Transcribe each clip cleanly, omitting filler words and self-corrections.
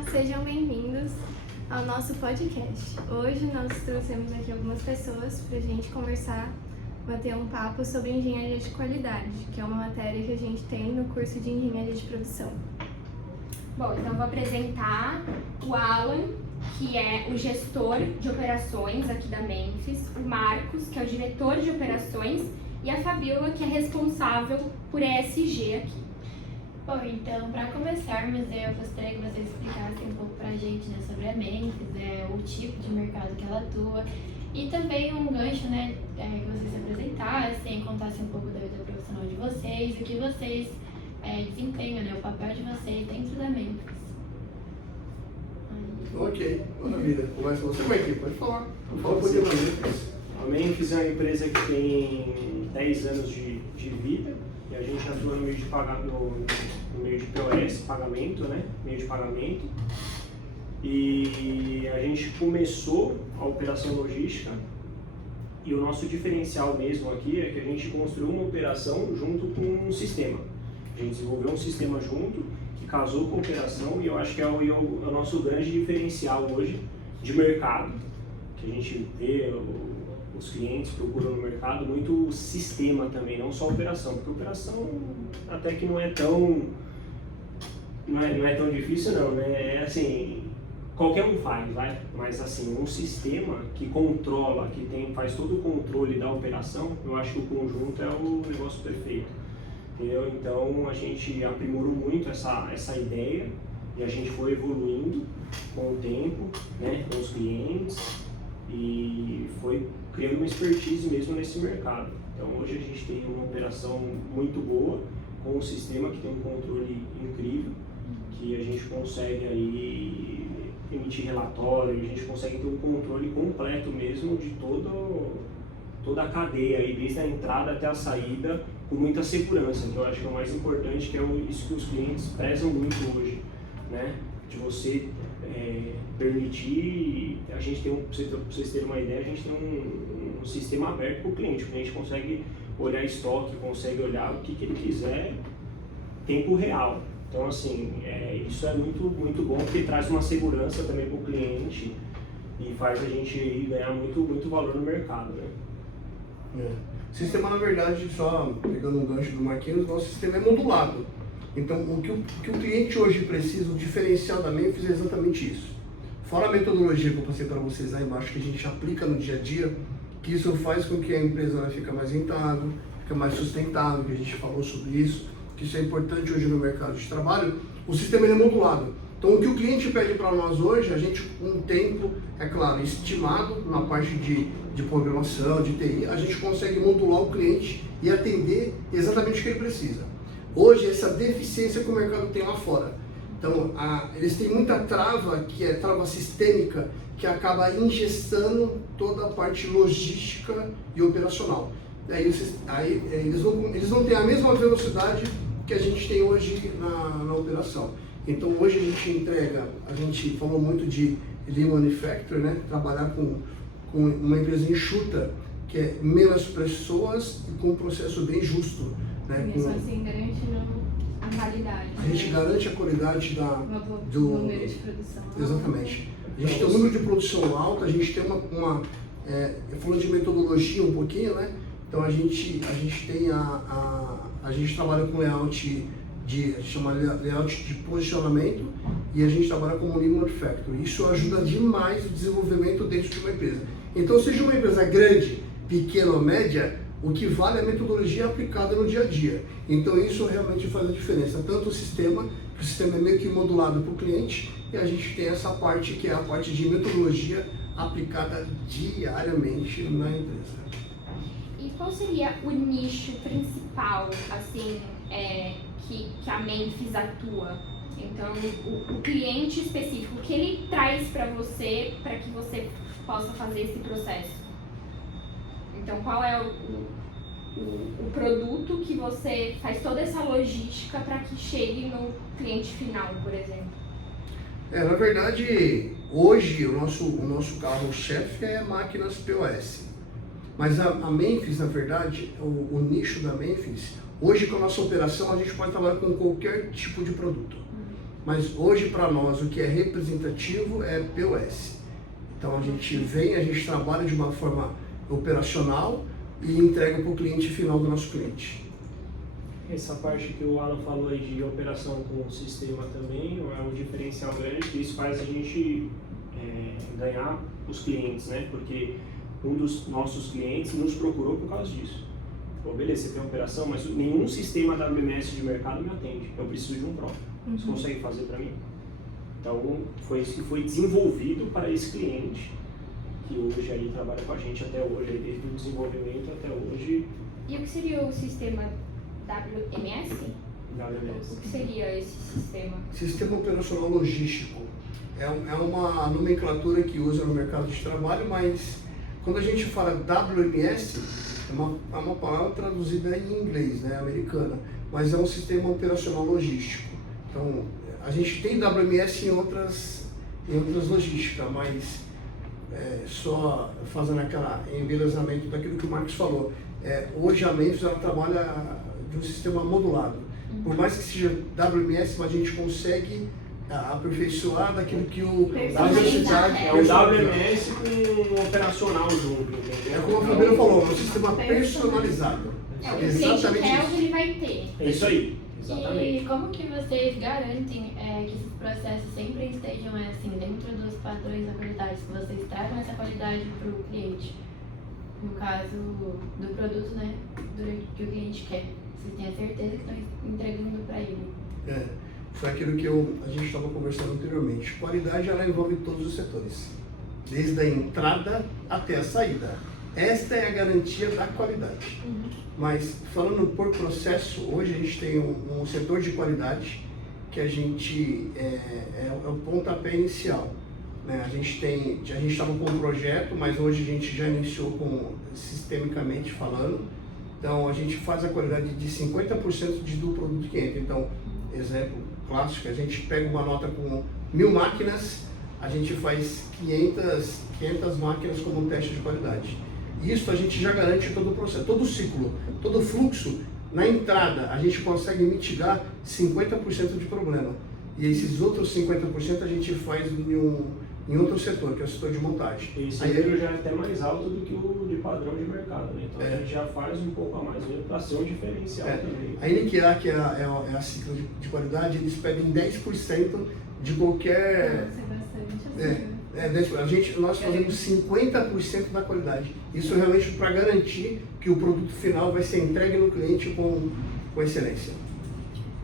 Olá, sejam bem-vindos ao nosso podcast. Hoje nós trouxemos aqui algumas pessoas para a gente conversar, bater um papo sobre engenharia de qualidade, que é uma matéria que a gente tem no curso de engenharia de produção. Bom, então eu vou apresentar o Alan, que é o gestor de operações aqui da Memphis, o Marcos, que é o diretor de operações, e a Fabiola, que é responsável por ESG aqui. Bom, então, para começarmos, eu gostaria que vocês explicassem um pouco para a gente, né, sobre a Memphis, o tipo de mercado que ela atua, e também um gancho, né, que vocês se apresentassem, contassem um pouco da vida profissional de vocês, e o que vocês desempenham, né, o papel de vocês dentro da Memphis. Ok, maravilha. Começa você, Mike, pode falar. Fala um pouquinho da Memphis. A Memphis é uma empresa que tem 10 anos de vida e a gente atua no meio de no meio de POS, pagamento, né? Meio de pagamento. E a gente começou a operação logística e o nosso diferencial mesmo aqui é que a gente construiu uma operação junto com um sistema. A gente desenvolveu um sistema junto que casou com a operação e eu acho que é o nosso grande diferencial hoje de mercado, que a gente vê os clientes procuram no mercado muito sistema também, não só operação, porque operação até que não é tão difícil não, né? É assim, qualquer um faz, vai, mas assim, um sistema que controla, faz todo o controle da operação, eu acho que o conjunto é o negócio perfeito, entendeu? Então a gente aprimorou muito essa ideia e a gente foi evoluindo com o tempo, né, com os clientes e foi criando uma expertise mesmo nesse mercado. Então hoje a gente tem uma operação muito boa, com um sistema que tem um controle incrível, que a gente consegue aí emitir relatório, a gente consegue ter um controle completo mesmo de toda a cadeia, aí, desde a entrada até a saída, com muita segurança, que eu acho que é o mais importante, que é isso que os clientes prezam muito hoje, né? De você permitir, a gente tem para vocês terem uma ideia, a gente tem um sistema aberto para o cliente consegue olhar estoque, consegue olhar o que ele quiser, tempo real. Então assim, isso é muito, muito bom, porque traz uma segurança também para o cliente e faz a gente ganhar muito, muito valor no mercado, né? Sistema, na verdade, só pegando um gancho do Marquinhos, nosso sistema é modulado. Então, o que o cliente hoje precisa, o diferencial da Memphis é exatamente isso. Fora a metodologia que eu passei para vocês lá embaixo, que a gente aplica no dia a dia, que isso faz com que a empresa fique mais rentável, fique mais sustentável, que a gente falou sobre isso, que isso é importante hoje no mercado de trabalho. O sistema é modulado. Então, o que o cliente pede para nós hoje, a gente, com um tempo, é claro, estimado na parte de programação, de TI, a gente consegue modular o cliente e atender exatamente o que ele precisa. Hoje, essa deficiência que o mercado tem lá fora. Então, eles têm muita trava, que é trava sistêmica, que acaba ingestando toda a parte logística e operacional. Eles não têm a mesma velocidade que a gente tem hoje na operação. Então, hoje a gente falou muito de Lean Manufacturing, né? Trabalhar com uma empresa enxuta, que é menos pessoas e com um processo bem justo. Né? Isso assim, garantindo a qualidade. A gente garante a qualidade do número de produção. Exatamente. A gente tem um número de produção alto, a gente tem falando de metodologia um pouquinho, né? Então a gente tem a gente trabalha com layout a gente chama layout de posicionamento e a gente trabalha com Lean Manufacturing. Isso ajuda demais o desenvolvimento dentro de uma empresa. Então, seja uma empresa grande, pequena ou média, o que vale é a metodologia aplicada no dia a dia. Então isso realmente faz a diferença. Tanto o sistema, que o sistema é meio que modulado para o cliente, e a gente tem essa parte que é a parte de metodologia aplicada diariamente na empresa. E qual seria o nicho principal, assim, que a Memphis atua? Então, o cliente específico, o que ele traz para você para que você possa fazer esse processo? Então, qual é o produto que você faz toda essa logística para que chegue no cliente final, por exemplo? Na verdade, hoje o nosso carro-chefe é máquinas POS. Mas a Memphis, na verdade, o nicho da Memphis, hoje com a nossa operação a gente pode trabalhar com qualquer tipo de produto. mas hoje para nós o que é representativo é POS. Então a gente vem, a gente trabalha de uma forma operacional e entrega para o cliente final do nosso cliente. Essa parte que o Alan falou aí de operação com o sistema também é um diferencial grande, que isso faz a gente ganhar os clientes, né? Porque um dos nossos clientes nos procurou por causa disso. Pô, beleza, você tem operação, mas nenhum sistema WMS de mercado me atende. Eu preciso de um próprio. Você consegue fazer para mim? Então, foi isso que foi desenvolvido para esse cliente, que hoje aí trabalha com a gente até hoje, aí desde o desenvolvimento até hoje. E o que seria o sistema WMS? WMS. O que seria esse sistema? Sistema operacional logístico é uma nomenclatura que usa no mercado de trabalho, mas quando a gente fala WMS, é uma palavra traduzida em inglês, né, americana, mas é um sistema operacional logístico. Então, a gente tem WMS em outras logísticas, mas só fazendo aquele embelezamento daquilo que o Marcos falou. Hoje a Memphis ela trabalha de um sistema modulado. Por mais que seja WMS, mas a gente consegue aperfeiçoar daquilo que a necessidade... É um WMS com um operacional junto, entendeu? É como a Fabiana falou, é um sistema personalizado. O que o cliente quer, o que ele vai ter. É isso aí, exatamente. E como que vocês garantem que esses processos sempre estejam assim, dentro dos padrões da qualidade, que vocês tragam essa qualidade para o cliente? No caso do produto, né, que o cliente quer. Vocês têm a certeza que estão entregando para ele. Foi aquilo que a gente estava conversando anteriormente. Qualidade ela envolve todos os setores, desde a entrada até a saída. Esta é a garantia da qualidade. Mas falando por processo, hoje a gente tem um setor de qualidade que a gente é o pontapé inicial. Né? A gente estava com um projeto, mas hoje a gente já iniciou sistemicamente falando. Então a gente faz a qualidade de 50% do produto que entra. Então, exemplo clássico, a gente pega uma nota com 1000 máquinas, a gente faz 500 máquinas como um teste de qualidade. Isso a gente já garante todo o processo, todo o ciclo, todo o fluxo. Na entrada, a gente consegue mitigar 50% de problema. E esses outros 50% a gente faz em outro setor, que é o setor de montagem. Esse número já é até mais alto do que o de padrão de mercado, né? Então a gente já faz um pouco a mais mesmo para ser um diferencial também. A NQA, que é a ciclo de qualidade, eles pedem 10% de qualquer... Nós fazemos 50% da qualidade. Isso realmente para garantir que o produto final vai ser entregue no cliente com excelência.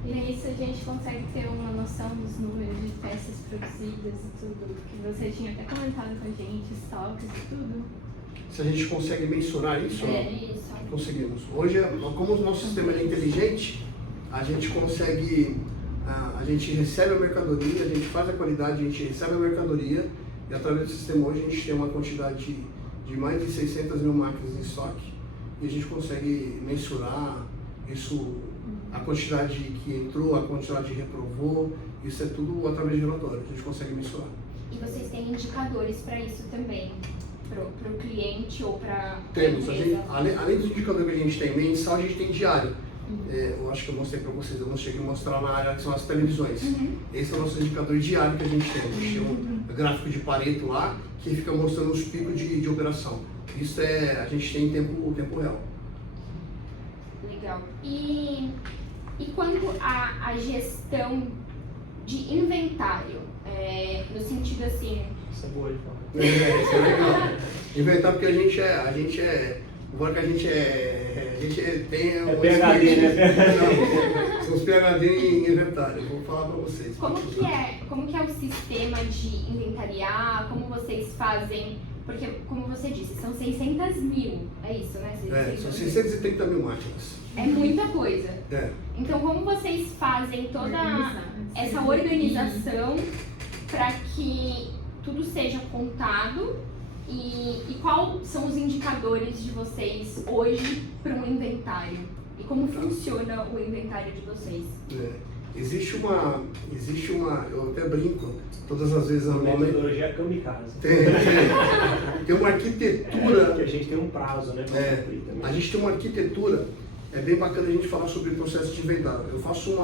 E nisso a gente consegue ter uma noção dos números de peças produzidas e tudo, que você tinha até comentado com a gente, estoques e tudo. Se a gente consegue mensurar isso, Isso. conseguimos. Hoje, como o nosso sistema é inteligente, a gente consegue, a gente recebe a mercadoria, a gente faz a qualidade, a gente recebe a mercadoria e através do sistema hoje a gente tem uma quantidade de mais de 600 mil máquinas em estoque e a gente consegue mensurar isso, a quantidade que entrou, a quantidade que reprovou, isso é tudo através de relatório, a gente consegue mensurar. E vocês têm indicadores para isso também? Para o cliente ou para Temos, empresa? além dos indicadores que a gente tem mensal, a gente tem diário. Eu acho que eu mostrei para vocês, eu não cheguei a mostrar na área que são as televisões. Esse é o nosso indicador diário que a gente tem. A gente tem um gráfico de Pareto lá que fica mostrando os picos de operação. Isso a gente tem em tempo real. Legal. E quanto à gestão de inventário, no sentido assim... Isso é boa de falar. Isso é legal. Inventar porque a gente tem um PhD, né? São os PhD em inventário, vou falar para vocês. Como que é o sistema de inventariar? Como vocês fazem? Porque, como você disse, são 600 mil, é isso, né? São 630 mil máquinas. É muita coisa. Então, como vocês fazem toda essa organização para que tudo seja contado e quais são os indicadores de vocês hoje para um inventário? E como funciona o inventário de vocês? Existe uma, eu até brinco, todas as vezes A a metodologia kamikaze. tem uma arquitetura. Que a gente tem um prazo, né? pra cumprir também. A gente tem uma arquitetura, é bem bacana a gente falar sobre o processo de inventário. Eu faço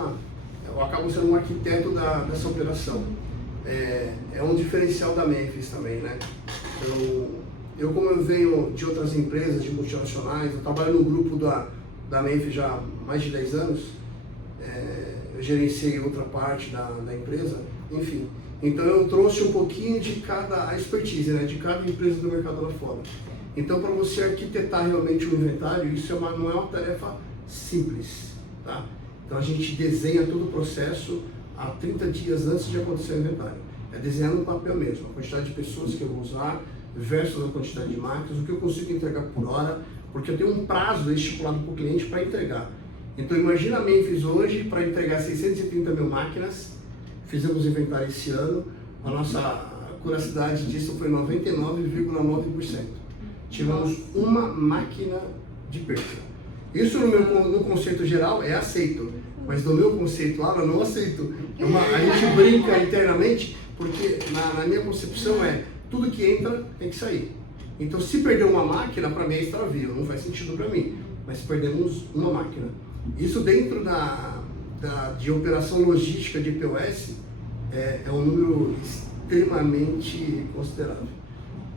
eu acabo sendo um arquiteto dessa operação. É um diferencial da Memphis também, né? Eu como eu venho de outras empresas, de multinacionais, eu trabalho no grupo da Memphis já há mais de 10 anos, eu gerenciei outra parte da empresa, enfim. Então eu trouxe um pouquinho de cada expertise, né? De cada empresa do mercado lá fora. Então para você arquitetar realmente um inventário, isso não é uma tarefa simples, tá? Então a gente desenha todo o processo há 30 dias antes de acontecer o inventário. É desenhar no papel mesmo, a quantidade de pessoas que eu vou usar versus a quantidade de máquinas, o que eu consigo entregar por hora, porque eu tenho um prazo estipulado para o cliente para entregar. Então imagina a Memphis hoje para entregar 630 mil máquinas, fizemos inventário esse ano, a nossa curacidade disso foi 99,9%. Tivemos uma máquina de perca. Isso no conceito geral é aceito, mas no meu conceito lá eu não aceito. A gente brinca internamente, porque na minha concepção tudo que entra tem que sair. Então se perder uma máquina, para mim é extravio, não faz sentido para mim, mas perdemos uma máquina. Isso dentro de operação logística de POS é um número extremamente considerável.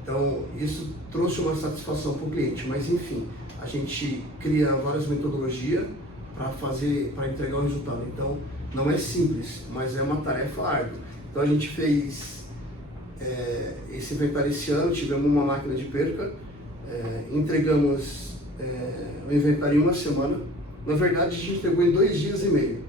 Então isso trouxe uma satisfação para o cliente, mas enfim, a gente cria várias metodologias para entregar o resultado. Então não é simples, mas é uma tarefa árdua. Então a gente fez esse inventário esse ano, tivemos uma máquina de perca, entregamos o inventário em uma semana. Na verdade, a gente entregou em 2 dias e meio.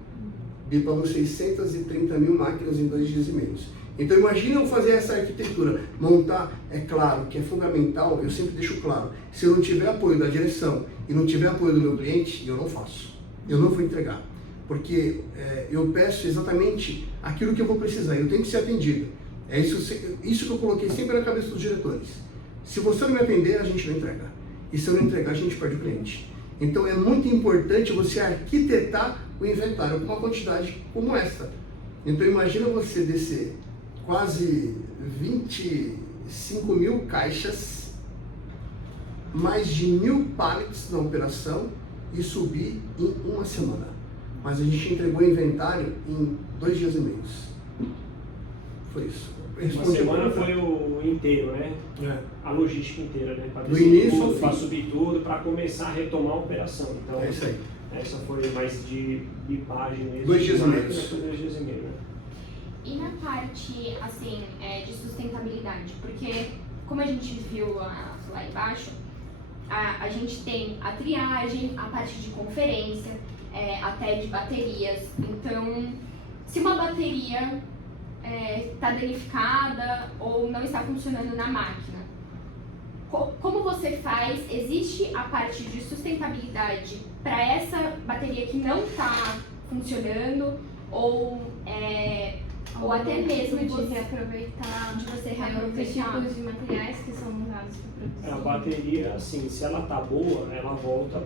Bipamos 630 mil máquinas em 2 dias e meio. Então imagina eu fazer essa arquitetura, montar, é claro que é fundamental, eu sempre deixo claro, se eu não tiver apoio da direção e não tiver apoio do meu cliente, eu não faço, eu não vou entregar. Porque eu peço exatamente aquilo que eu vou precisar, eu tenho que ser atendido. É isso que eu coloquei sempre na cabeça dos diretores. Se você não me atender, a gente não entrega. E se eu não entregar, a gente perde o cliente. Então é muito importante você arquitetar o inventário com uma quantidade como essa. Então imagina você descer quase 25 mil caixas, mais de 1000 pallets na operação e subir em uma semana. Mas a gente entregou o inventário em 2 dias e meio. Foi isso. Uma semana foi o inteiro, né? A logística inteira, né? Do início ao fim. Para subir tudo, para começar a retomar a operação. Então, é isso aí. Essa foi mais de bipagem mesmo. 2 dias e meio. 2 dias e meio, né? E na parte, assim, de sustentabilidade? Porque, como a gente viu lá embaixo, a gente tem a triagem, a parte de conferência, até de baterias. Então, se uma bateria está danificada ou não está funcionando na máquina, como você faz? Existe a parte de sustentabilidade para essa bateria que não está funcionando ou até mesmo de reaproveitar, de você outros reaproveitar tipos de materiais que são usados para produzir. A bateria, assim, se ela tá boa, ela volta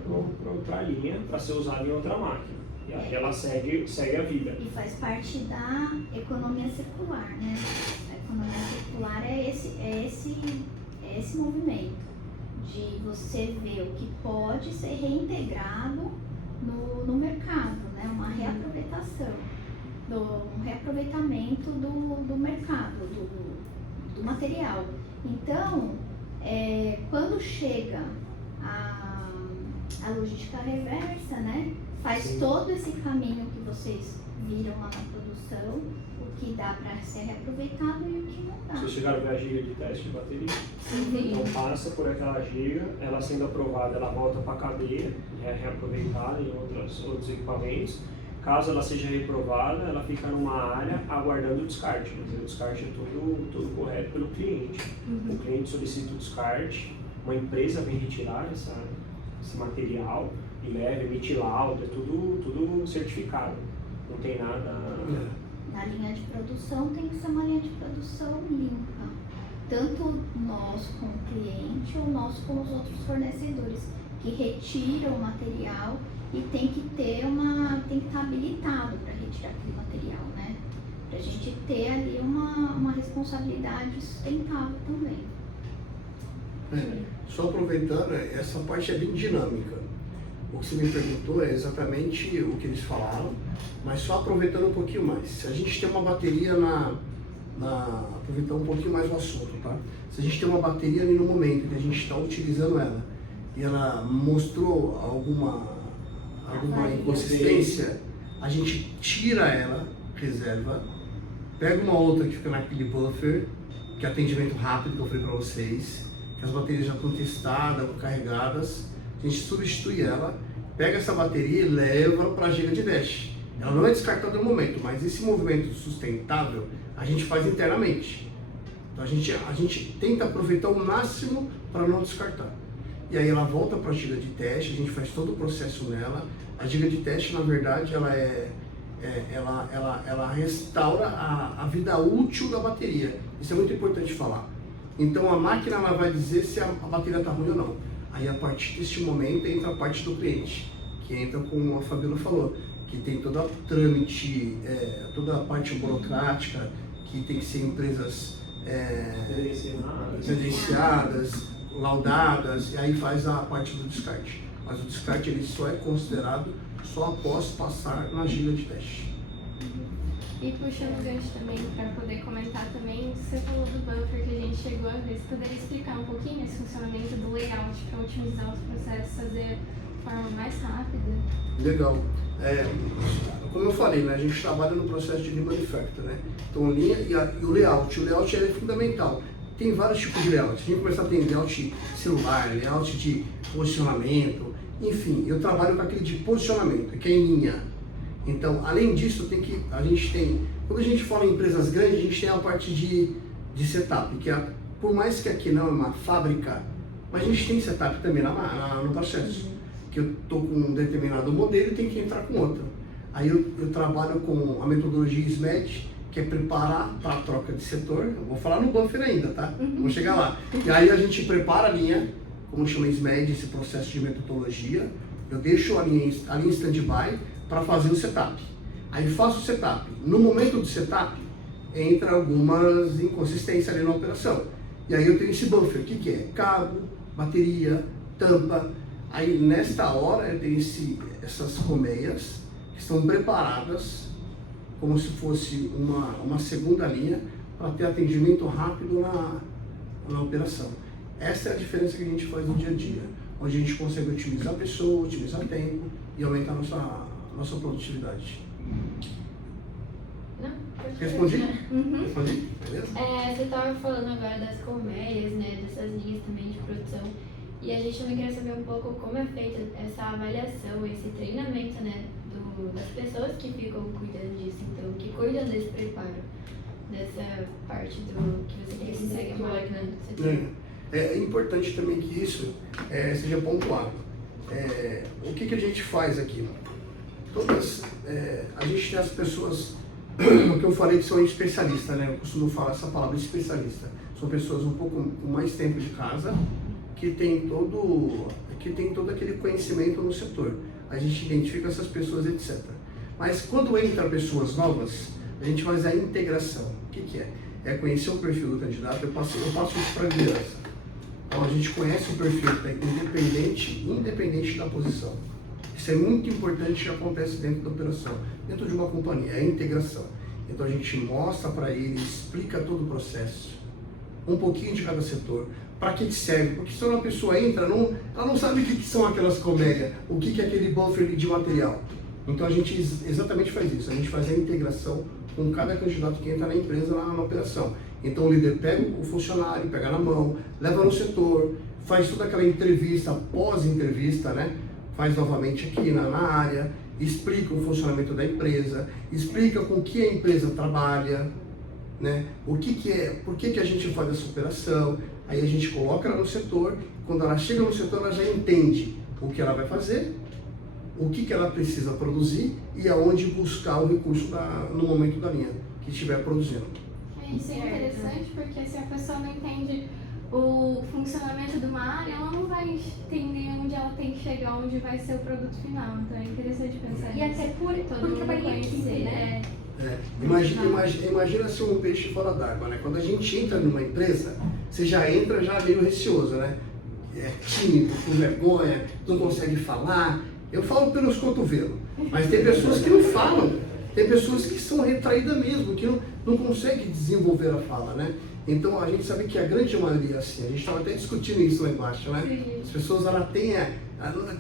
para a linha para ser usada em outra máquina. E aí ela segue a vida. E faz parte da economia circular, né? A economia circular é esse movimento de você ver o que pode ser reintegrado no mercado, né? Uma reaproveitação, um reaproveitamento do mercado, do material. Então, quando chega a logística reversa, né? Faz Sim. todo esse caminho que vocês viram lá na produção, o que dá para ser reaproveitado e o que não dá. Vocês chegaram a ver a giga de teste de bateria? Sim. Então passa por aquela giga, ela sendo aprovada, ela volta para a cadeia, é reaproveitada em outros equipamentos. Caso ela seja reprovada, ela fica numa área aguardando o descarte. Mas o descarte é tudo correto pelo cliente. O cliente solicita o descarte, uma empresa vem retirar esse material e leva, emite laudo, é tudo certificado. Não tem nada. Na linha de produção tem que ser uma linha de produção limpa. Tanto nós como cliente ou nós com os outros fornecedores que retiram o material e tem que estar habilitado para retirar aquele material, né? Para a gente ter ali uma responsabilidade sustentável também. Só aproveitando, essa parte é bem dinâmica. o que você me perguntou é exatamente o que eles falaram, mas só aproveitando um pouquinho mais. Se a gente tem uma bateria aproveitando um pouquinho mais o assunto, tá? Se a gente tem uma bateria ali no momento que a gente está utilizando ela e ela mostrou alguma inconsistência, a gente tira ela, reserva, pega uma outra que fica naquele buffer, que é atendimento rápido que eu falei para vocês, que as baterias já estão testadas, carregadas, a gente substitui ela, pega essa bateria e leva para a giga de dash. Ela não é descartada no momento, mas esse movimento sustentável a gente faz internamente. Então a gente tenta aproveitar o máximo para não descartar. E aí ela volta para a giga de teste, a gente faz todo o processo nela. A giga de teste, na verdade, ela restaura a vida útil da bateria. Isso é muito importante falar. Então a máquina ela vai dizer se a bateria está ruim ou não. Aí a partir deste momento entra a parte do cliente, que entra como a Fabíola falou, que tem toda a trâmite, toda a parte burocrática, que tem que ser empresas credenciadas, laudadas, e aí faz a parte do descarte. Mas o descarte ele só é considerado só após passar na giga de teste. E puxando o gancho também, para poder comentar também, você falou do buffer que a gente chegou a ver, você poderia explicar um pouquinho esse funcionamento do layout para otimizar os processos, fazer de forma mais rápida? Legal. Como eu falei, né, a gente trabalha no processo de Lean Manufacturing, né? Então, linha e o layout. O layout é fundamental. Tem vários tipos de layout. A gente começa a ter layout celular, layout de posicionamento, enfim, eu trabalho com aquele de posicionamento, que é em linha. Então, além disso, quando a gente fala em empresas grandes, a gente tem a parte de setup, que por mais que aqui não é uma fábrica, mas a gente tem setup também no processo. Que eu estou com um determinado modelo e tenho que entrar com outro. Aí eu trabalho com a metodologia SMED, que é preparar para a troca de setor. Eu vou falar no buffer ainda, tá? Vamos chegar lá. E aí a gente prepara a linha, como chama SMED, esse processo de metodologia. Eu deixo a linha em stand-by para fazer o setup. Aí faço o setup. No momento do setup, entra algumas inconsistências ali na operação. E aí eu tenho esse buffer, que é cabo, bateria, tampa. Aí nesta hora eu tenho essas colmeias que estão preparadas como se fosse uma segunda linha para ter atendimento rápido na operação. Essa é a diferença que a gente faz no dia a dia, onde a gente consegue otimizar a pessoa, otimizar tempo e aumentar a nossa produtividade. Não, pode Respondi? continuar. Respondi? Beleza? Você estava falando agora das colmeias, né, dessas linhas também de produção, e a gente também queria saber um pouco como é feita essa avaliação, esse treinamento, né, das pessoas que ficam cuidando disso, então, que cuidam desse preparo, dessa parte do que você segue a máquina do setor. É importante também que isso seja pontuado. O que a gente faz aqui? A gente tem as pessoas, o que eu falei que são especialistas, né? Eu costumo falar essa palavra especialista. São pessoas um pouco com mais tempo de casa, que tem todo aquele conhecimento no setor. A gente identifica essas pessoas, etc. Mas quando entra pessoas novas, a gente faz a integração. O que é? É conhecer o perfil do candidato, eu passo isso para a liderança. Então a gente conhece o perfil independente da posição. Isso é muito importante que acontece dentro da operação, dentro de uma companhia, é a integração. Então a gente mostra para ele, explica todo o processo, um pouquinho de cada setor, para que serve, porque se uma pessoa entra, ela não sabe o que são aquelas colmeias, o que é aquele buffer de material. Então a gente exatamente faz isso, a gente faz a integração com cada candidato que entra na empresa, na operação. Então o líder pega o funcionário, pega na mão, leva no setor, faz toda aquela entrevista, pós-entrevista, né? Faz novamente aqui na área, explica o funcionamento da empresa, explica com que a empresa trabalha, né? Por que a gente faz essa operação, aí a gente coloca ela no setor, quando ela chega no setor ela já entende o que ela vai fazer, o que ela precisa produzir e aonde buscar o recurso no momento da linha que estiver produzindo. Isso é interessante porque se a pessoa não entende o funcionamento de uma área, ela não vai entender onde ela tem que chegar, onde vai ser o produto final. Então é interessante pensar E até por trabalhar em equipe, né? Imagina ser um peixe fora d'água, né? Quando a gente entra numa empresa, você já entra meio receoso, né? É tímido, com vergonha, não consegue falar. Eu falo pelos cotovelos, mas tem pessoas que não falam, tem pessoas que são retraídas mesmo, que não conseguem desenvolver a fala, né? Então a gente sabe que a grande maioria é assim, a gente estava até discutindo isso lá embaixo, né? Sim. As pessoas,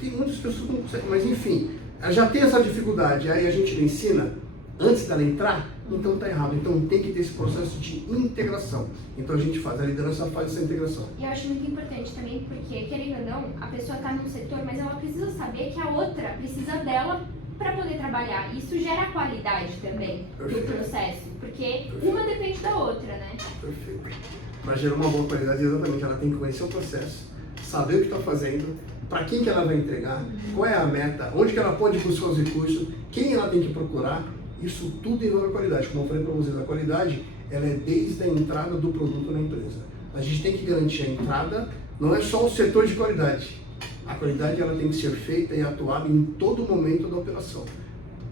tem muitas pessoas que não conseguem, mas enfim, ela já tem essa dificuldade, aí a gente ensina antes dela entrar, então tá errado. Então tem que ter esse processo de integração. Então a gente faz, a liderança faz essa integração. E eu acho muito importante também, porque, querendo ou não, a pessoa está num setor, mas ela precisa saber que a outra precisa dela para poder trabalhar. Isso gera qualidade também Perfeito. do processo, porque uma depende da outra, né? Perfeito. Para gerar uma boa qualidade, exatamente, ela tem que conhecer o processo, saber o que está fazendo, para quem que ela vai entregar, qual é a meta, onde que ela pode buscar os recursos, quem ela tem que procurar. Isso tudo envolve a qualidade. Como eu falei para vocês, a qualidade ela é desde a entrada do produto na empresa. A gente tem que garantir a entrada, não é só o setor de qualidade. A qualidade ela tem que ser feita e atuada em todo momento da operação.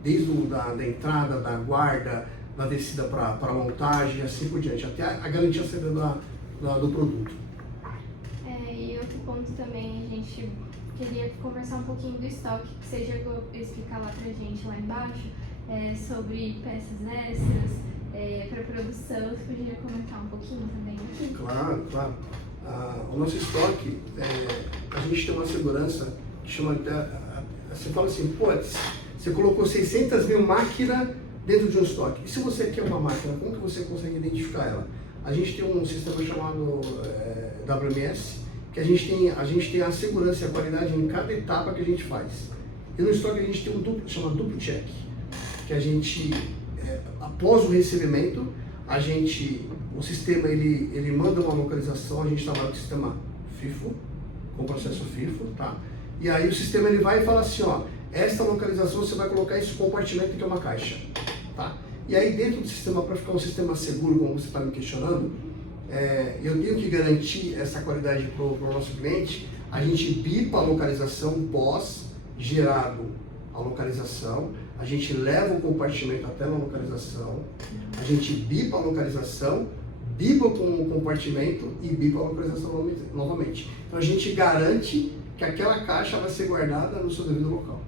Desde da entrada, da guarda, da descida para a montagem e assim por diante, até a garantia do produto. E outro ponto também, a gente queria conversar um pouquinho do estoque, que você chegou a explicar lá pra gente lá embaixo, sobre peças extras, para produção. Você poderia comentar um pouquinho também aqui? Claro, claro. O nosso estoque, a gente tem uma segurança que chama até, você fala assim, putz, você colocou 600 mil máquinas dentro de um estoque. E se você quer uma máquina, como que você consegue identificar ela? A gente tem um sistema chamado WMS, que a gente tem a segurança e a qualidade em cada etapa que a gente faz. E no estoque a gente tem chama duplo check, que a gente, após o recebimento, o sistema ele manda uma localização, a gente trabalha com o sistema FIFO, com o processo FIFO, tá? E aí o sistema ele vai e fala assim, ó, esta localização você vai colocar esse compartimento que é uma caixa, tá? E aí dentro do sistema, para ficar um sistema seguro, como você está me questionando, eu tenho que garantir essa qualidade para o nosso cliente, a gente bipa a localização pós-gerado a localização, a gente leva o compartimento até a localização, a gente bipa a localização, bipa com o compartimento e bipa a localização novamente. Então a gente garante que aquela caixa vai ser guardada no seu devido local.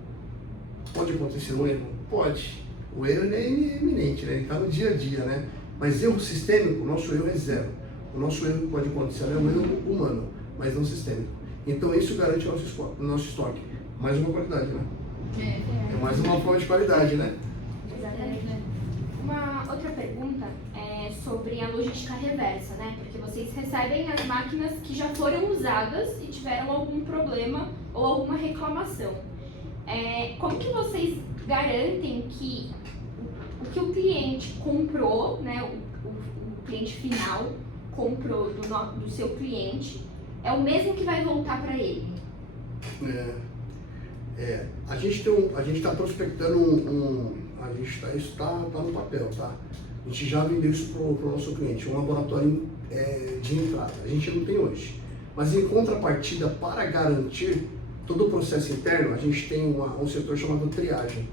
Pode acontecer um erro? Pode. O erro é iminente, né? Ele está no dia a dia, né? Mas erro sistêmico, o nosso erro é zero. O nosso erro que pode acontecer é um erro humano, mas não sistêmico. Então isso garante o nosso estoque. Mais uma qualidade, né? É mais uma forma de qualidade, né? Exatamente. Uma outra pergunta é sobre a logística reversa, né? Porque vocês recebem as máquinas que já foram usadas e tiveram algum problema ou alguma reclamação. Como que vocês garantem que o que o cliente comprou, né? O cliente final comprou do seu cliente é o mesmo que vai voltar para ele? A gente está prospectando isso está no papel, tá? A gente já vendeu isso para o nosso cliente, um laboratório de entrada. A gente não tem hoje. Mas em contrapartida, para garantir todo o processo interno, a gente tem um setor chamado triagem.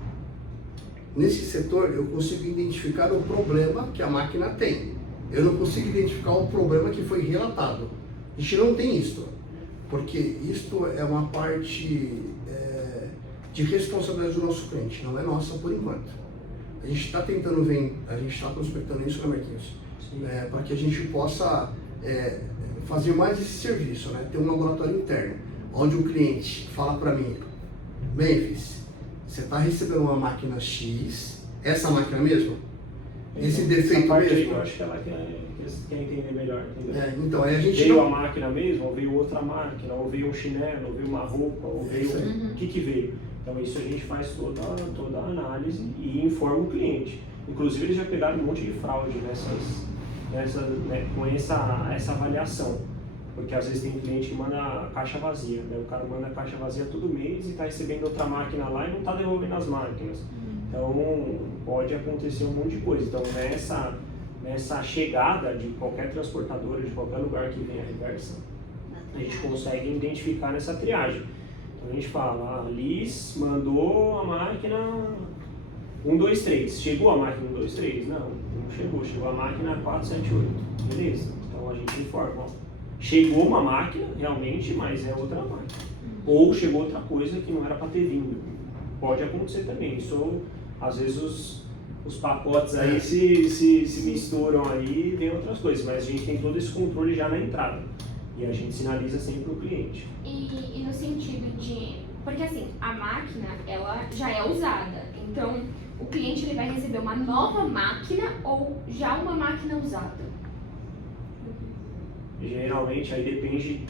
Nesse setor, eu consigo identificar o problema que a máquina tem. Eu não consigo identificar o problema que foi relatado. A gente não tem isso, porque isto é uma parte de responsabilidade do nosso cliente, não é nossa por enquanto. A gente está tentando a gente está prospectando isso, né, Marquinhos? Para que a gente possa fazer mais esse serviço, né? Ter um laboratório interno, onde o cliente fala para mim, Memphis, você está recebendo uma máquina X, essa máquina mesmo? Esse defeito mesmo? Eu acho que ela quer entender melhor, entendeu? Então, a gente veio a máquina mesmo, ou veio outra máquina, ou veio um chinelo, ou veio uma roupa, ou veio... O que veio? Então isso a gente faz toda a análise e informa o cliente. Inclusive eles já pegaram um monte de fraude com essa avaliação. Porque às vezes tem cliente que manda a caixa vazia, né? O cara manda a caixa vazia todo mês e está recebendo outra máquina lá e não está devolvendo as máquinas. Então pode acontecer um monte de coisa. Então nessa chegada de qualquer transportadora, de qualquer lugar que venha a reversa, a gente consegue identificar nessa triagem. Então a gente fala, a Liz mandou a máquina 1, 2, 3. Chegou a máquina 1, 2, 3? Não chegou a máquina 4, 7, 8. Beleza, então a gente informa, ó, chegou uma máquina realmente, mas é outra máquina. Ou chegou outra coisa que não era para ter vindo. Pode acontecer também. Isso, às vezes, os pacotes aí se misturam aí e vem outras coisas. Mas a gente tem todo esse controle já na entrada. E a gente sinaliza sempre o cliente. E no sentido de... Porque assim, a máquina, ela já é usada. Então, o cliente ele vai receber uma nova máquina ou já uma máquina usada? Geralmente aí depende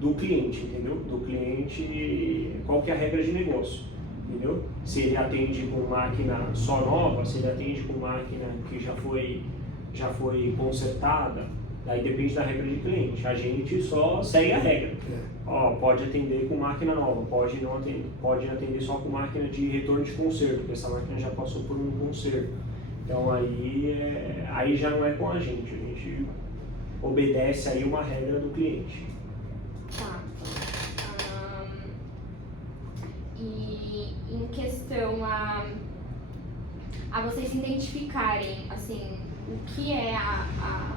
do cliente, entendeu? Do cliente, qual que é a regra de negócio, entendeu? Se ele atende com máquina só nova, se ele atende com máquina que já foi consertada, daí depende da regra de cliente. A gente só segue a regra. Ó, pode atender com máquina nova, pode atender só com máquina de retorno de conserto, porque essa máquina já passou por um conserto. Então aí já não é com a gente obedece aí uma regra do cliente. Tá. E em questão a vocês identificarem assim o que é a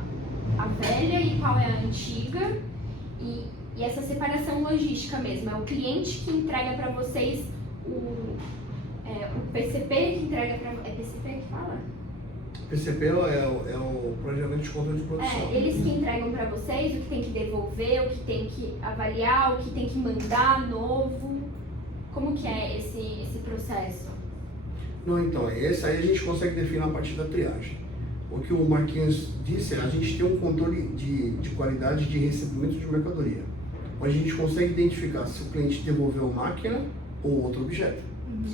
velha e qual é a antiga e essa separação logística mesmo, é o cliente que entrega para vocês o PCP que entrega para é PCP que fala? PCP é o planejamento de controle de produção. Eles que entregam para vocês o que tem que devolver, o que tem que avaliar, o que tem que mandar novo. Como que é esse processo? Não, então, esse aí a gente consegue definir a partir da triagem. O que o Marquinhos disse, a gente tem um controle de qualidade de recebimento de mercadoria, onde a gente consegue identificar se o cliente devolveu a máquina ou outro objeto.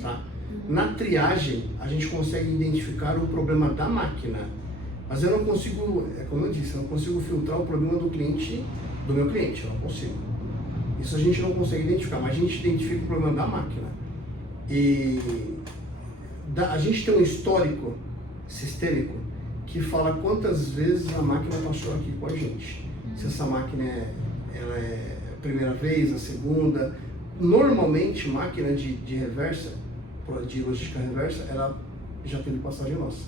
Tá? Na triagem, a gente consegue identificar o problema da máquina, mas eu não consigo, como eu disse, eu não consigo filtrar o problema do cliente, do meu cliente, eu não consigo. Isso a gente não consegue identificar, mas a gente identifica o problema da máquina. E a gente tem um histórico sistêmico que fala quantas vezes a máquina passou aqui com a gente. Se essa máquina ela é a primeira vez, a segunda. Normalmente, máquina de reversa, de logística reversa, ela já teve passagem nossa.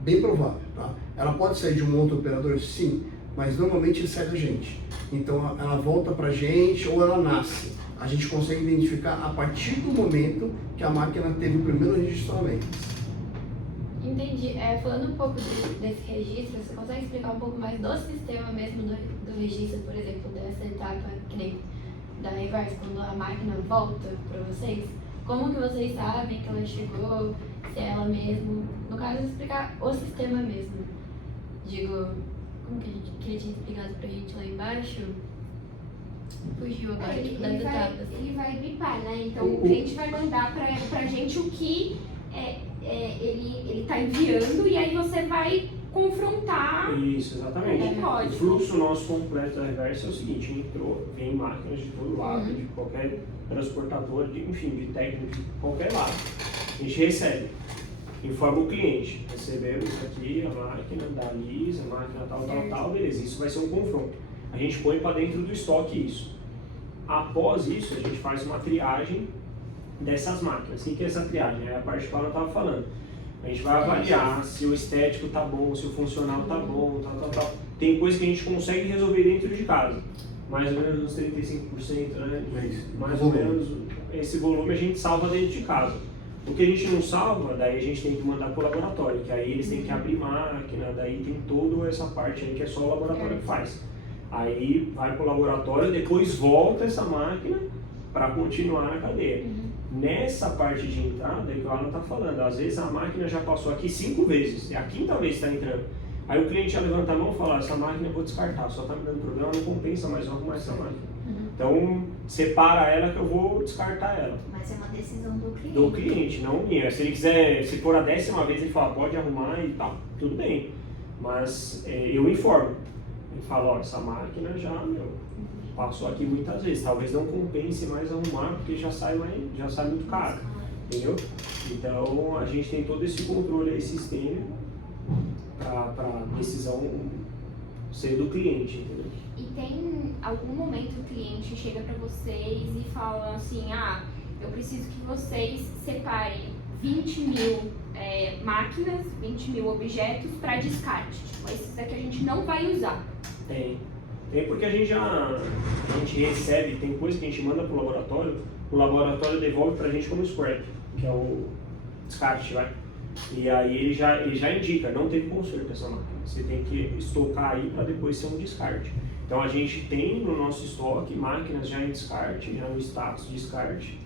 Bem provável, tá? Ela pode sair de um outro operador? Sim, mas normalmente ele sai da gente. Então ela volta pra gente ou ela nasce. A gente consegue identificar a partir do momento que a máquina teve o primeiro registramento. Entendi. Falando um pouco desse registro, você consegue explicar um pouco mais do sistema mesmo do registro, por exemplo, dessa etapa que nem da reversa, quando a máquina volta para vocês? Como que vocês sabem que ela chegou, se é ela mesmo? No caso, explicar o sistema mesmo. Digo, como que ele tinha explicado pra gente lá embaixo? Fugiu agora, tipo, das etapas. Ele vai bipar, né? Então o cliente vai mandar pra gente o que ele tá enviando e aí você vai confrontar. Isso, exatamente. o código. O fluxo nosso completo da reversa é o seguinte, vem máquinas de todo lado, de qualquer transportador, enfim, de técnico, de qualquer lado. A gente recebe, informa o cliente, recebemos aqui a máquina da Lisa, a máquina tal, beleza, isso vai ser um confronto. A gente põe para dentro do estoque isso. Após isso, a gente faz uma triagem dessas máquinas. O que é essa triagem? É a parte que ela estava falando. A gente vai avaliar se o estético tá bom, se o funcional tá bom, tal. Tem coisa que a gente consegue resolver dentro de casa. Mais ou menos uns 35%, né? Mais ou menos esse volume a gente salva dentro de casa. O que a gente não salva, daí a gente tem que mandar para o laboratório, que aí eles têm que abrir máquina, daí tem toda essa parte aí que é só o laboratório que faz. Aí vai para o laboratório, depois volta essa máquina para continuar na cadeia. Nessa parte de entrada, é o que a Ana está falando, às vezes a máquina já passou aqui 5 vezes, é a 5ª vez que está entrando. Aí o cliente já levanta a mão e fala, essa máquina eu vou descartar, só está me dando problema, não compensa mais, eu arrumar essa máquina. Então, separa ela que eu vou descartar ela. Mas é uma decisão do cliente. Do cliente, não minha. Se ele quiser, se for a 10ª vez, ele fala, pode arrumar e tal, tudo bem. Mas eu informo. Eu falo, ó, essa máquina já, passou aqui muitas vezes. Talvez não compense mais arrumar, porque já sai muito caro. Entendeu? Então, a gente tem todo esse controle aí sistêmico para a decisão ser do cliente, entendeu? E tem algum momento o cliente chega para vocês e fala assim, eu preciso que vocês separem 20 mil máquinas, 20 mil objetos para descarte. Tipo, esses daqui a gente não vai usar. Tem. Tem porque a gente recebe, tem coisa que a gente manda pro laboratório, o laboratório devolve pra gente como scrap, que é o descarte, vai. E aí ele já indica, não teve conserto essa máquina, você tem que estocar aí para depois ser um descarte. Então a gente tem no nosso estoque máquinas já em descarte, já no status de descarte,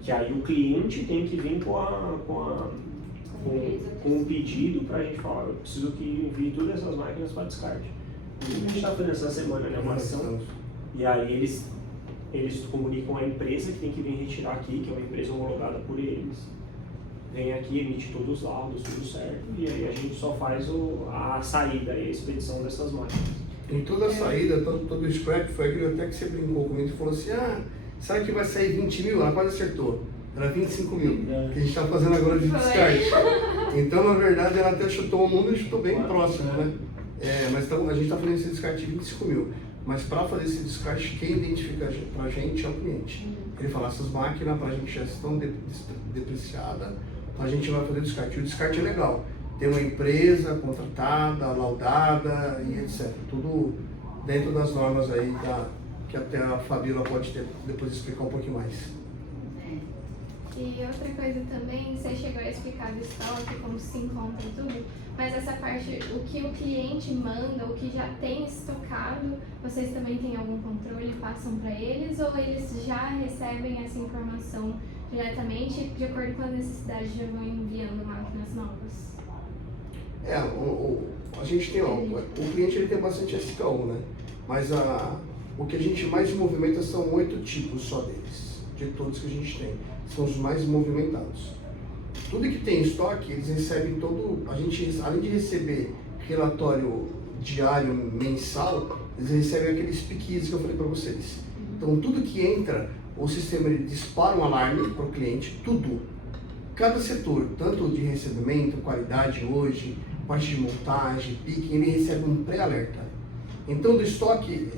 que aí o cliente tem que vir com um pedido para a gente falar, eu preciso que envie todas essas máquinas para descarte. A gente está fazendo essa semana, né, uma ação, e aí eles comunicam a empresa que tem que vir retirar aqui, que é uma empresa homologada por eles. Vem aqui, emite todos os laudos, tudo certo, e aí a gente só faz a saída e a expedição dessas máquinas. Em toda a saída, todo o scrap, foi aquilo até que você brincou comigo e falou assim, sabe que vai sair 20 mil? Ela quase acertou. Era 25 mil, que a gente está fazendo agora de descarte. Então, na verdade, ela até chutou um número e chutou bem próximo, né? Mas a gente está fazendo esse descarte de 25 mil. Mas para fazer esse descarte, quem identifica para a gente é o cliente. Ele fala, essas máquinas para a gente já estão depreciadas, então a gente vai fazer o descarte. E o descarte é legal. Tem uma empresa contratada, laudada e etc. Tudo dentro das normas aí que até a Fabíola pode depois explicar um pouquinho mais. E outra coisa também, você chegou a explicar do estoque, como se encontra e tudo, mas essa parte, o que o cliente manda, o que já tem estocado, vocês também têm algum controle, passam para eles, ou eles já recebem essa informação diretamente, de acordo com a necessidade, já vão enviando máquinas novas? A gente tem, o cliente ele tem bastante SKU, né? Mas o que a gente mais movimenta são 8 tipos só deles, de todos que a gente tem. São os mais movimentados. Tudo que tem em estoque, eles recebem a gente, além de receber relatório diário, mensal, eles recebem aqueles piques que eu falei para vocês. Então tudo que entra, o sistema ele dispara um alarme para o cliente, tudo. Cada setor, tanto de recebimento, qualidade hoje, parte de montagem, pique, ele recebe um pré-alerta. Então do estoque,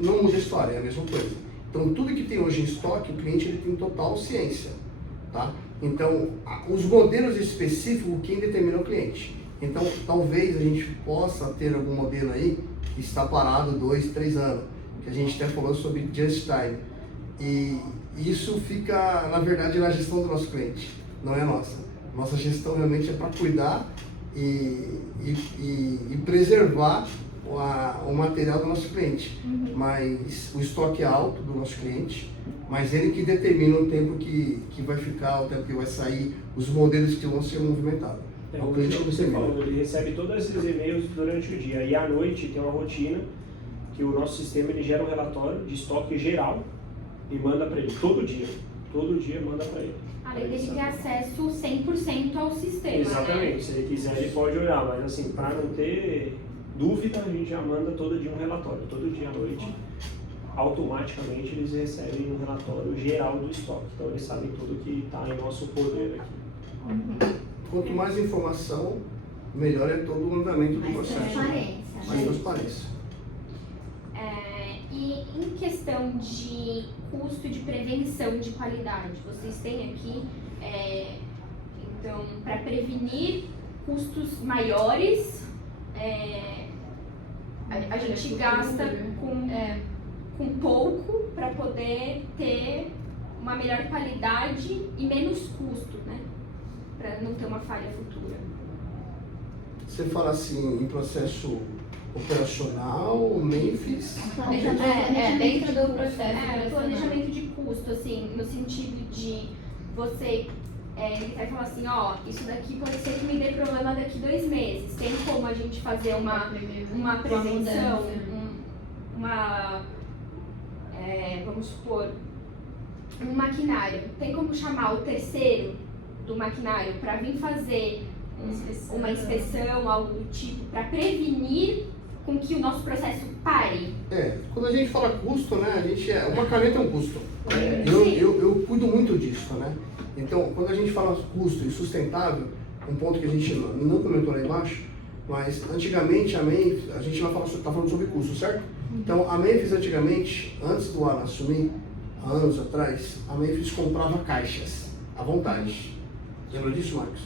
não muda a história, é a mesma coisa. Então tudo que tem hoje em estoque, o cliente ele tem total ciência, tá? Então os modelos específicos, quem determina é o cliente. Então talvez a gente possa ter algum modelo aí que está parado 2, 3 anos, que a gente até falou sobre just time. E isso fica, na verdade, na gestão do nosso cliente, não é nossa. Nossa gestão realmente é para cuidar e preservar o material do nosso cliente. Mas o estoque é alto do nosso cliente, mas ele que determina o tempo que vai ficar, o tempo que vai sair, os modelos que vão ser movimentados. O cliente que você falou, ele recebe todos esses e-mails durante o dia, e à noite tem uma rotina que o nosso sistema ele gera um relatório de estoque geral e manda para ele todo dia manda para ele. Além dele ter acesso 100% ao sistema. Exatamente, né? se ele quiser ele pode olhar, mas assim, para não ter dúvida, a gente já manda todo dia um relatório, todo dia à noite. Automaticamente eles recebem um relatório geral do estoque, então eles sabem tudo que está em nosso poder aqui. Quanto mais informação, melhor é todo o andamento do Mais processo. transparência. Mais transparência. E em questão de custo de prevenção de qualidade, vocês têm aqui, então, para prevenir custos maiores, a gente gasta com pouco para poder ter uma melhor qualidade e menos custo, né? Para não ter uma falha futura. Você fala assim, em processo operacional, Memphis, Dentro do processo. Planejamento de custo, assim, no sentido de você ele vai falar assim, ó, isso daqui pode ser que me dê problema daqui 2 meses. Tem como a gente fazer uma prevenção, vamos supor, um maquinário. Tem como chamar o terceiro do maquinário para vir fazer uma inspeção, algo do tipo, para prevenir com que o nosso processo pare? Quando a gente fala custo, né, uma caneta é um custo. Eu cuido muito disso, né? Então, quando a gente fala custo e sustentável, um ponto que a gente não comentou lá embaixo, mas antigamente a Memphis, a gente está falando sobre custo, certo? Então, a Memphis antigamente, antes do Alan assumir, há anos atrás, a Memphis comprava caixas à vontade. Lembra disso, Marcos?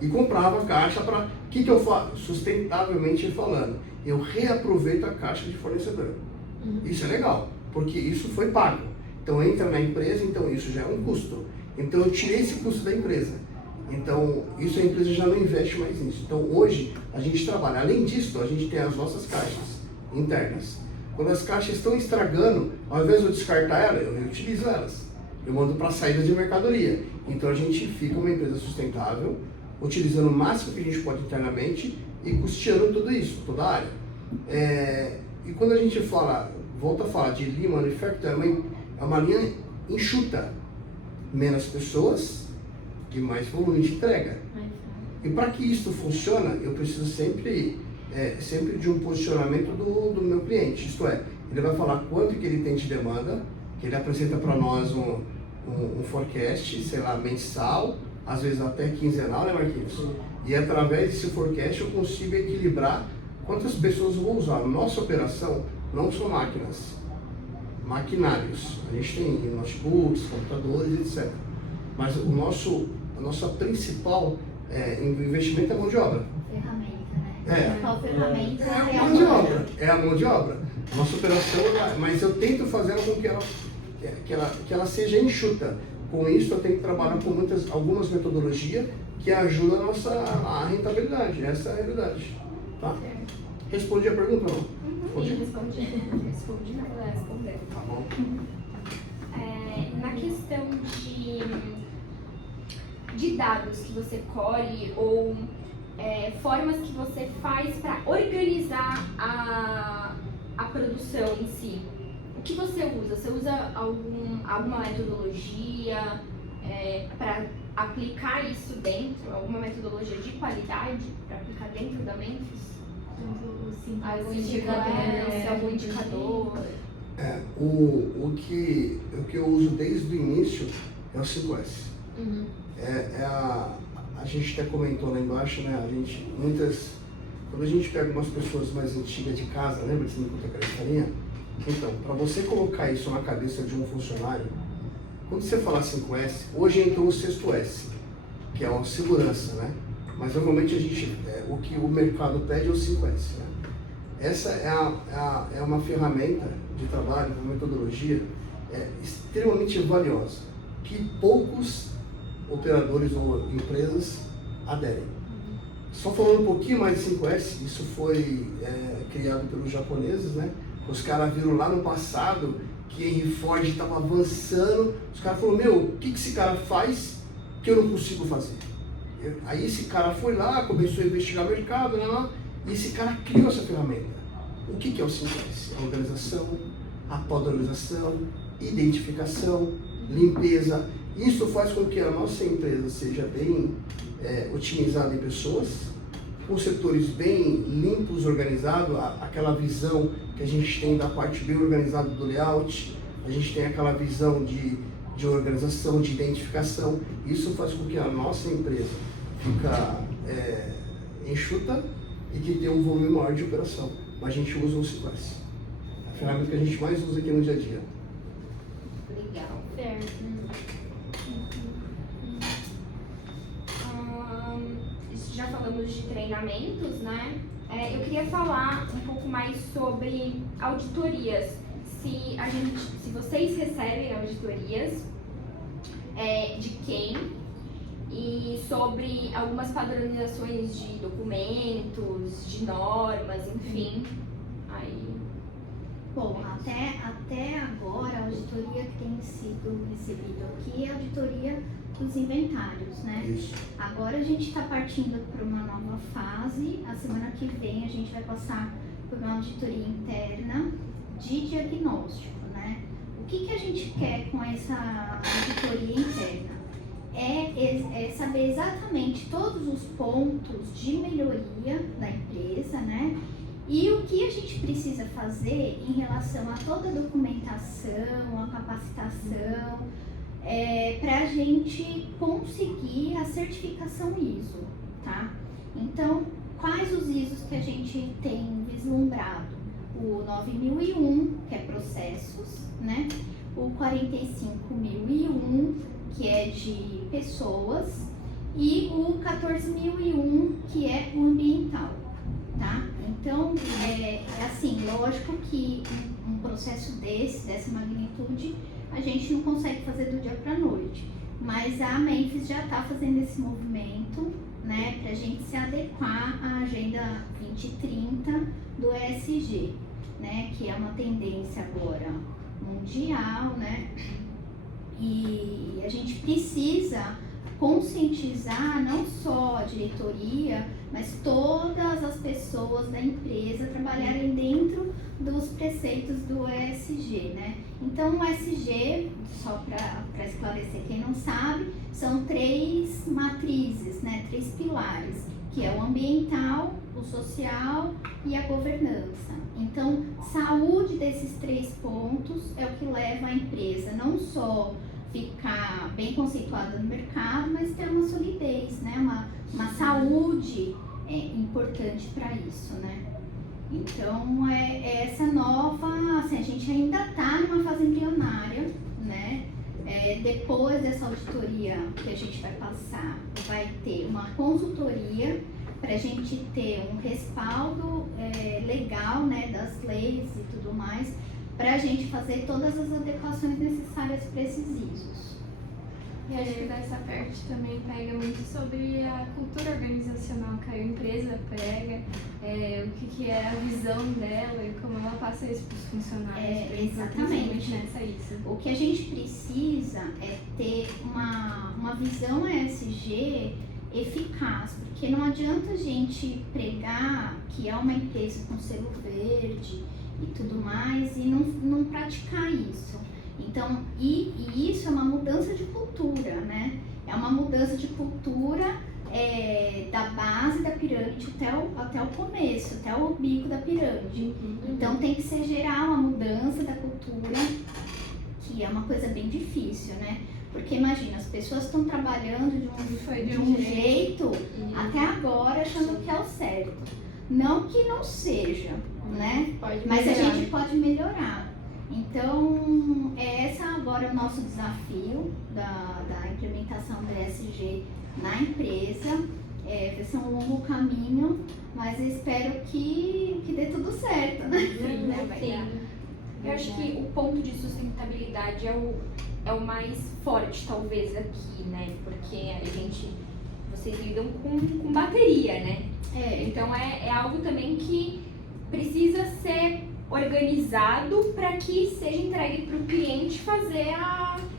E comprava caixa para... O que eu faço? Sustentavelmente falando, eu reaproveito a caixa de fornecedor. Isso é legal, porque isso foi pago. Então entra na empresa, então isso já é um custo. Então eu tirei esse custo da empresa. Então isso a empresa já não investe mais nisso. Então hoje a gente trabalha. Além disso, a gente tem as nossas caixas internas. Quando as caixas estão estragando, ao invés de eu descartar elas, eu reutilizo elas. Eu mando para saída de mercadoria. Então a gente fica uma empresa sustentável, utilizando o máximo que a gente pode internamente e custeando tudo isso, toda a área. E quando a gente volta a falar de Lean Manufacturing, é uma linha enxuta. Menos pessoas e mais volume de entrega. E para que isso funcione, eu preciso sempre de um posicionamento do meu cliente. Isto é, ele vai falar quanto que ele tem de demanda, que ele apresenta para nós um forecast, sei lá, mensal, às vezes até quinzenal, né, Marquinhos? E através desse forecast eu consigo equilibrar quantas pessoas eu vou usar. Nossa operação não são máquinas, maquinários. A gente tem notebooks, computadores, etc. Mas a nossa principal investimento é a mão de obra. Ferramenta, né? Qual ferramenta É a mão de obra. É a mão de obra. A nossa operação, mas eu tento fazer ela com que ela seja enxuta. Com isso eu tenho que trabalhar com algumas metodologias que ajudam a rentabilidade. Essa é a realidade. Tá? Respondi a pergunta ou não? Respondi, não vou responder. Tá bom. Na questão de dados que você colhe ou formas que você faz para organizar a produção em si, o que você usa? Você usa alguma metodologia para aplicar isso dentro? Alguma metodologia de qualidade para aplicar dentro da Memphis? Algum indicador? O que eu uso desde o início é o 5S. A gente até comentou lá embaixo, né? Quando a gente pega umas pessoas mais antigas de casa, lembra que você me contou aquela historinha? Então, para você colocar isso na cabeça de um funcionário, quando você fala 5S, hoje entrou o 6S, que é uma segurança, né? Mas normalmente o que o mercado pede é o 5S, né? Essa é uma ferramenta de trabalho, uma metodologia extremamente valiosa, que poucos operadores ou empresas aderem. Só falando um pouquinho mais de 5S, isso foi criado pelos japoneses, né? Os caras viram lá no passado que Henry Ford estava avançando, os caras falaram, o que esse cara faz que eu não consigo fazer? Aí esse cara foi lá, começou a investigar o mercado, e esse cara criou essa ferramenta. O que é o 5S? A organização, a padronização, identificação, limpeza. Isso faz com que a nossa empresa seja bem otimizada em pessoas, com setores bem limpos, organizados, aquela visão que a gente tem da parte bem organizada do layout, a gente tem aquela visão de organização, de identificação. Isso faz com que a nossa empresa fica enxuta e que tenha um volume maior de operação. Mas a gente usa o 5S. A ferramenta que a gente mais usa aqui no dia a dia. Legal. Certo. Já falamos de treinamentos, né? Eu queria falar um pouco mais sobre auditorias. Se vocês recebem auditorias, de quem? E sobre algumas padronizações de documentos, de normas, enfim. Bom, até agora a auditoria que tem sido recebida aqui é a auditoria dos inventários, né? Isso. Agora a gente está partindo para uma nova fase. A semana que vem a gente vai passar por uma auditoria interna de diagnóstico, né? O que a gente quer com essa auditoria interna? É saber exatamente todos os pontos de melhoria da empresa, né? E o que a gente precisa fazer em relação a toda a documentação, a capacitação, para a gente conseguir a certificação ISO, tá? Então, quais os ISOs que a gente tem vislumbrado? O 9001, que é processos, né? O 45001, que é de pessoas, e o 14001, que é o ambiental, tá? Então, assim, lógico que um processo dessa magnitude, a gente não consegue fazer do dia para a noite. Mas a Memphis já está fazendo esse movimento, né, para a gente se adequar à Agenda 2030 do ESG, né, que é uma tendência agora mundial, né, e a gente precisa conscientizar não só a diretoria, mas todas as pessoas da empresa trabalharem dentro dos preceitos do ESG, né? Então o ESG, só para esclarecer quem não sabe, são 3 matrizes, né? 3 pilares, que é o ambiental, o social e a governança. Então, saúde desses 3 pontos é o que leva a empresa não só ficar bem conceituada no mercado, mas ter uma solidez, né? Uma saúde importante para isso, né? Então, essa nova, assim, a gente ainda está numa fase embrionária, né? Depois dessa auditoria que a gente vai passar, vai ter uma consultoria para a gente ter um respaldo legal, né, das leis e tudo mais, para a gente fazer todas as adequações necessárias para esses ISOs. E acho que dessa parte também pega muito sobre a cultura organizacional que a empresa prega, o que é a visão dela e como ela passa isso para os funcionários. Exatamente. Nessa isso. O que a gente precisa é ter uma visão ESG eficaz, porque não adianta a gente pregar que é uma empresa com selo verde e tudo mais e não praticar isso. Então, e isso é uma mudança de cultura, né? É uma mudança de cultura da base da pirâmide até o começo, até o bico da pirâmide. Então, tem que ser geral a mudança da cultura, que é uma coisa bem difícil, né? Porque imagina, as pessoas estão trabalhando de um jeito até agora achando que é o certo. Não que não seja, né? Mas a gente pode melhorar. Então, essa agora é o nosso desafio da implementação do ESG na empresa. Vai ser um longo caminho, mas eu espero que dê tudo certo, né? Sim. Eu acho que o ponto de sustentabilidade é o mais forte, talvez, aqui, né? Porque vocês lidam com bateria, né? Então é algo também que precisa ser organizado para que seja entregue para o cliente fazer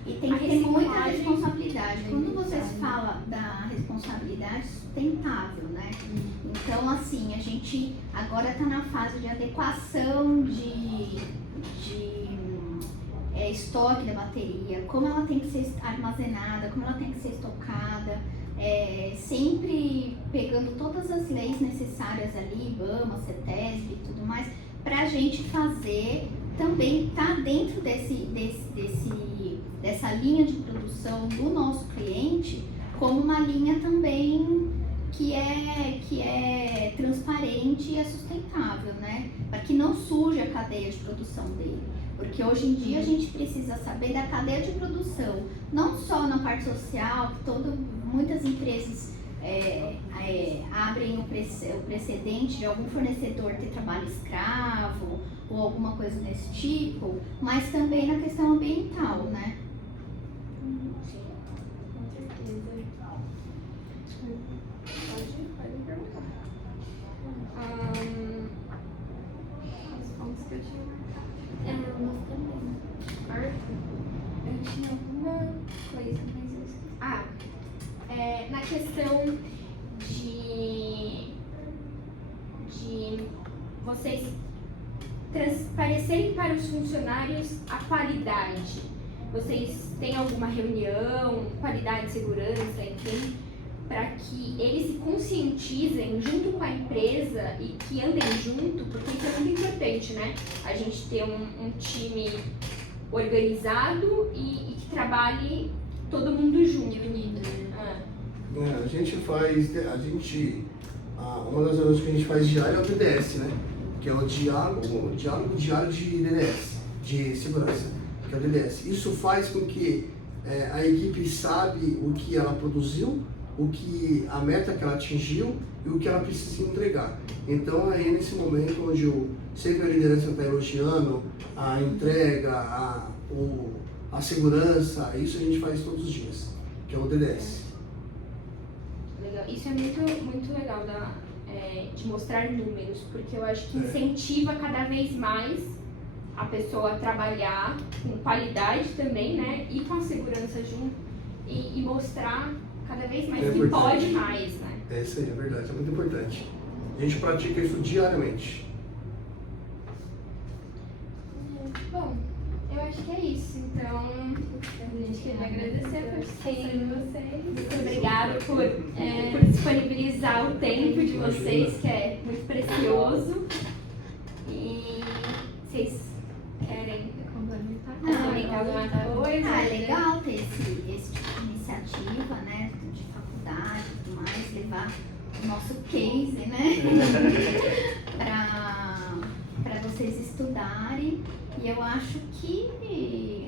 E tem que ter muita responsabilidade. Quando vocês falam da responsabilidade sustentável, né? Então, assim, a gente agora está na fase de adequação de estoque da bateria, como ela tem que ser armazenada, como ela tem que ser estocada, sempre pegando todas as leis necessárias ali, IBAMA, CETESB e tudo mais, para a gente fazer também tá dentro dessa linha de produção do nosso cliente como uma linha também que é transparente e é sustentável, né? Para que não suje a cadeia de produção dele. Porque hoje em dia a gente precisa saber da cadeia de produção, não só na parte social, muitas empresas abrem o precedente de algum fornecedor ter trabalho escravo ou alguma coisa desse tipo, mas também na questão ambiental, né? Com certeza. Pode perguntar. Os pontos que eu tinha marcado. nós também. Eu tinha alguma coisa, mas eu esqueci. Na questão de vocês transparecerem para os funcionários a qualidade. Vocês têm alguma reunião, qualidade, segurança, enfim, para que eles se conscientizem junto com a empresa e que andem junto, porque isso é muito importante, né? A gente ter um time organizado e que trabalhe todo mundo junto. A gente faz, uma das reuniões que a gente faz diário é o DDS, né? Que é o diálogo diário de DDS, de segurança, que é o DDS. Isso faz com que a equipe sabe o que ela produziu, o que a meta que ela atingiu e o que ela precisa entregar. Então aí nesse momento onde sempre a liderança está elogiando a entrega, a segurança, isso a gente faz todos os dias, que é o DDS. Legal. Isso é muito legal de mostrar números, porque eu acho que incentiva cada vez mais a pessoa a trabalhar com qualidade também, né? E com a segurança junto e mostrar cada vez mais que pode mais, né? É isso aí, é verdade, é muito importante. A gente pratica isso diariamente. Bom, eu acho que é isso. Então, a gente queria agradecer por vocês. Muito obrigada por disponibilizar o tempo de vocês, que é muito precioso. E vocês querem complementar alguma coisa? É legal ter esse tipo de iniciativa, né, de faculdade e tudo mais, levar o nosso case, né, para vocês estudarem. E eu acho que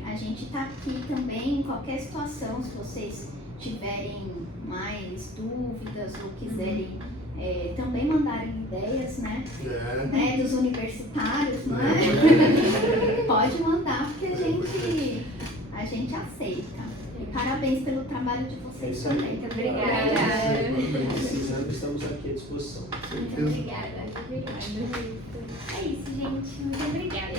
a gente está aqui também em qualquer situação, se vocês tiverem mais dúvidas ou quiserem também mandarem ideias, né, dos universitários, não é? Pode mandar, porque a gente aceita. E parabéns pelo trabalho de vocês também. Muito obrigada. Precisando, estamos aqui à disposição. Muito obrigada. É isso, gente. Muito obrigada.